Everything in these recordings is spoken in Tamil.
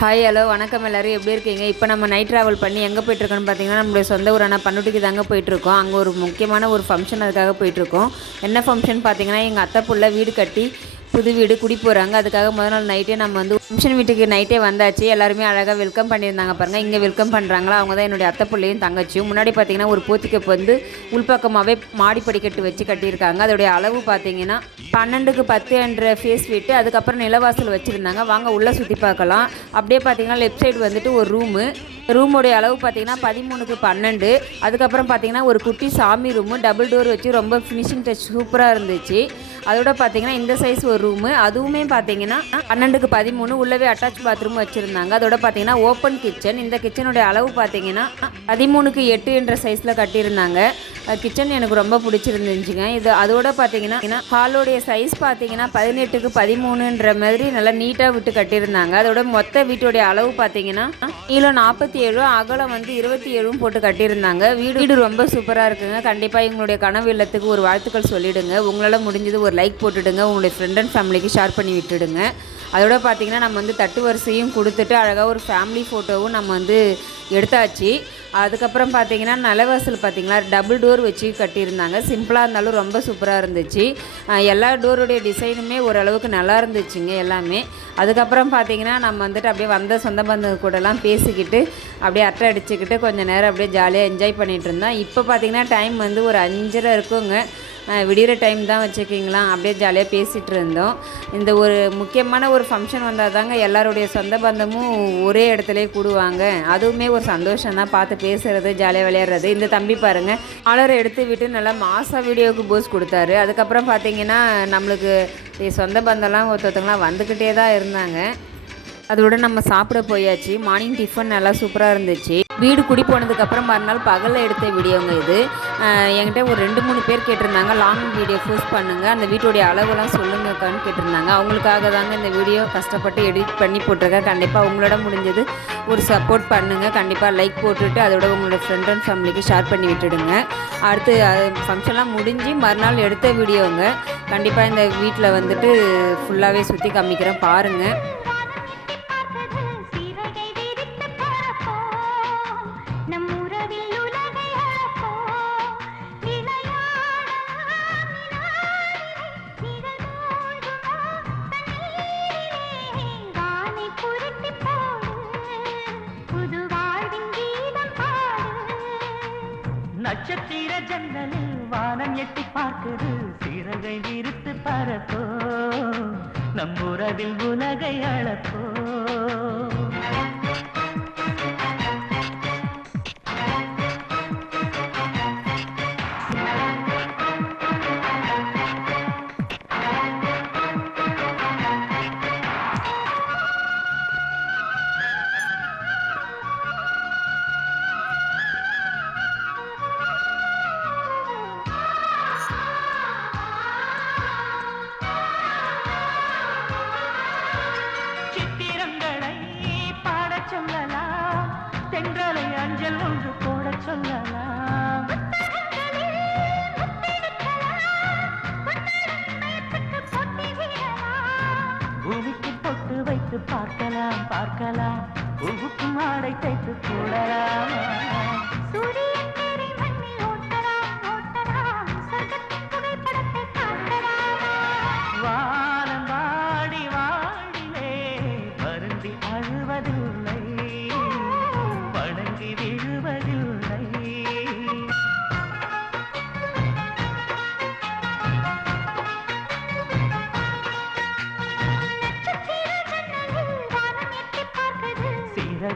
ஹாய் ஹலோ வணக்கம் எல்லோரும். எப்படி இருக்கீங்க? இப்போ நம்ம நைட் ட்ராவல் பண்ணி எங்கே போயிட்டுருக்கோன்னு பார்த்தீங்கன்னா நம்மளுடைய சொந்த ஊரான பண்ருட்டிக்கு தாங்க போயிட்டுருக்கோம். அங்கே ஒரு முக்கியமான ஒரு ஃபங்க்ஷன் அதுக்காக போயிட்டுருக்கோம். என்ன ஃபங்க்ஷன் பார்த்தீங்கன்னா எங்கள் அத்தை புள்ள வீடு கட்டி புது வீடு குடி போகிறாங்க அதுக்காக முதல் நாள் நைட்டே நம்ம வந்து ஃபங்க்ஷன் வீட்டுக்கு நைட்டே வந்தாச்சு. எல்லாருமே அழகாக வெல்கம் பண்ணியிருந்தாங்க பாருங்கள் இங்கே வெல்கம் பண்ணுறாங்களா அவங்க தான் என்னுடைய அத்தை பிள்ளையும் தங்கச்சியும். முன்னாடி பார்த்தீங்கன்னா ஒரு பூத்திக்கப்பு வந்து உள்பக்கமாகவே மாடி படிக்கட்டு வச்சு கட்டியிருக்காங்க. அதோடைய அளவு பார்த்தீங்கன்னா பன்னெண்டுக்கு பத்து என்ற ஃபேஸ் விட்டு அதுக்கப்புறம் நிலவாசல் வச்சுருந்தாங்க. வாங்க உள்ளே சுற்றி பார்க்கலாம். அப்படியே பார்த்தீங்கன்னா லெஃப்ட் சைடு வந்துட்டு ஒரு ரூமு ரூமோடைய அளவு பார்த்தீங்கன்னா பதிமூணுக்கு பன்னெண்டு. அதுக்கப்புறம் பார்த்தீங்கன்னா ஒரு குட்டி சாமி ரூமு டபுள் டோர் வச்சு ரொம்ப ஃபினிஷிங் டச் சூப்பராக இருந்துச்சு. அதோட பார்த்தீங்கன்னா இந்த சைஸ் ஒரு ரூமு அதுவுமே பார்த்தீங்கன்னா பன்னெண்டுக்கு பதிமூணு உள்ளவே அட்டாச் பாத்ரூம் வச்சுருந்தாங்க. அதோட பார்த்தீங்கன்னா ஓப்பன் கிச்சன் இந்த கிச்சனுடைய அளவு பார்த்தீங்கன்னா பதிமூணுக்கு எட்டு என்ற சைஸில் கட்டியிருந்தாங்க. கிச்சன் எனக்கு ரொம்ப பிடிச்சிருந்துச்சுங்க. இது அதோட பார்த்தீங்கன்னா ஹாலோடைய சைஸ் பார்த்தீங்கன்னா பதினெட்டுக்கு பதிமூணுன்ற மாதிரி நல்லா நீட்டாக விட்டு கட்டியிருந்தாங்க. அதோட மொத்த வீட்டுடைய அளவு பார்த்தீங்கன்னா நீளம் நாற்பத்தி ஏழு அகலம் வந்து இருபத்தி ஏழும் போட்டு கட்டியிருந்தாங்க. வீடு வீடு ரொம்ப சூப்பராக இருக்குங்க. கண்டிப்பாக எங்களுடைய கனவு இல்லத்துக்கு ஒரு வாழ்த்துக்கள் சொல்லிவிடுங்க உங்களால் முடிஞ்சது ஒரு லைக் போட்டுடுங்க. உங்களுடைய ஃப்ரெண்ட் அண்ட் ஃபேமிலிக்கு ஷேர் பண்ணி விட்டுடுங்க. அதோட பார்த்தீங்கன்னா நம்ம வந்து தட்டு வரிசையும் கொடுத்துட்டு அழகாக ஒரு ஃபேமிலி ஃபோட்டோவும் நம்ம வந்து எடுத்தாச்சு. அதுக்கப்புறம் பார்த்தீங்கன்னா நிலவாசல் பார்த்தீங்களா டபுள் டோர் வச்சு கட்டியிருந்தாங்க. சிம்பிளாக இருந்தாலும் ரொம்ப சூப்பராக இருந்துச்சு. எல்லா டோருடைய டிசைனுமே ஓரளவுக்கு நல்லா இருந்துச்சுங்க எல்லாமே. அதுக்கப்புறம் பார்த்தீங்கன்னா நம்ம வந்துட்டு அப்படியே வந்த சொந்த பந்தங்க கூடலாம் பேசிக்கிட்டு அப்படியே அட்டை அடிச்சுக்கிட்டு கொஞ்சம் நேரம் அப்படியே ஜாலியாக என்ஜாய் பண்ணிகிட்டு இருந்தோம். இப்போ பார்த்தீங்கன்னா டைம் வந்து ஒரு அஞ்சரை இருக்குங்க. விடிகிற டைம் தான் வச்சுக்கிங்களா அப்படியே ஜாலியாக பேசிகிட்டு இருந்தோம். இந்த ஒரு முக்கியமான ஒரு ஃபங்க்ஷன் வந்தால் தாங்க எல்லாருடைய சொந்த பந்தமும் ஒரே இடத்துல கூடுவாங்க. அதுவுமே ஒரு சந்தோஷம் தான். பார்த்து பேசுகிறது ஜாலியாக விளையாடுறது. இந்த தம்பி பாருங்கள் ஆலரை எடுத்து விட்டு நல்லா மாசா வீடியோவுக்கு போஸ் கொடுத்தாரு. அதுக்கப்புறம் பார்த்தீங்கன்னா நம்மளுக்கு சொந்த பந்தம்லாம் ஒருத்தவங்களாம் வந்துக்கிட்டே தான் இருந்தாங்க. அதோட நம்ம சாப்பிட போயாச்சு. மார்னிங் டிஃபன் நல்லா சூப்பராக இருந்துச்சு. வீடு குடி போனதுக்கப்புறம் மறுநாள் பகலில் எடுத்த வீடியோங்க இது. என்கிட்ட ஒரு ரெண்டு மூணு பேர் கேட்டிருந்தாங்க. லாங் வீடியோ போஸ்ட் பண்ணுங்கள் அந்த வீட்டுடைய அளவெல்லாம் சொல்லுங்கக்கான்னு கேட்டிருந்தாங்க. அவங்களுக்காக தாங்க இந்த வீடியோ கஷ்டப்பட்டு எடிட் பண்ணி போட்டிருக்கேன். கண்டிப்பாக உங்களோட முடிஞ்சது ஒரு சப்போர்ட் பண்ணுங்கள் கண்டிப்பாக லைக் போட்டுட்டு அதோட உங்களோட ஃப்ரெண்ட் அண்ட் ஃபேமிலிக்கு ஷேர் பண்ணி விட்டுடுங்க. அடுத்து ஃபங்க்ஷன்லாம் முடிஞ்சு மறுநாள் எடுத்த வீடியோங்க. கண்டிப்பாக இந்த வீட்டில் வந்துட்டு ஃபுல்லாகவே சுற்றி காமிக்கிறேன். பாருங்கள் நட்சத்திர ஜன்னலில் வானம் எட்டி பார்க்குது. சிறகை விரித்து பரப்போ நம்புறதில் உலகை அளப்போ அஞ்சல் ஒன்று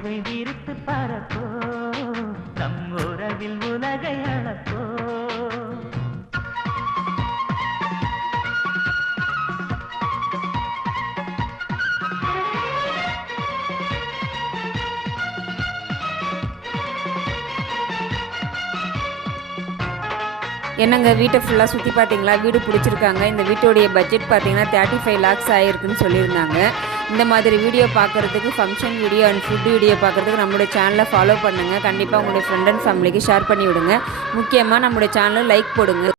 சிறகை விரித்து பரப்போ? நம் உறவில் உலகை அளப்போ? என்னங்க வீட்டை ஃபுல்லாக சுற்றி பார்த்தீங்களா வீடு பிடிச்சிருக்காங்க. இந்த வீட்டோடைய பட்ஜெட் பார்த்தீங்கன்னா தேர்ட்டி ஃபைவ் லேக்ஸ் ஆகிருக்குன்னு சொல்லியிருந்தாங்க. இந்த மாதிரி வீடியோ பார்க்குறதுக்கு function video and food video பார்க்குறதுக்கு நம்மளுடைய சேனலை ஃபாலோ பண்ணுங்கள் கண்டிப்பாக உங்களுடைய ஃப்ரெண்ட் அண்ட் ஃபேமிலிக்கு ஷேர் பண்ணி விடுங்க முக்கியமாக நம்மளுடைய சேனலை லைக் போடுங்க.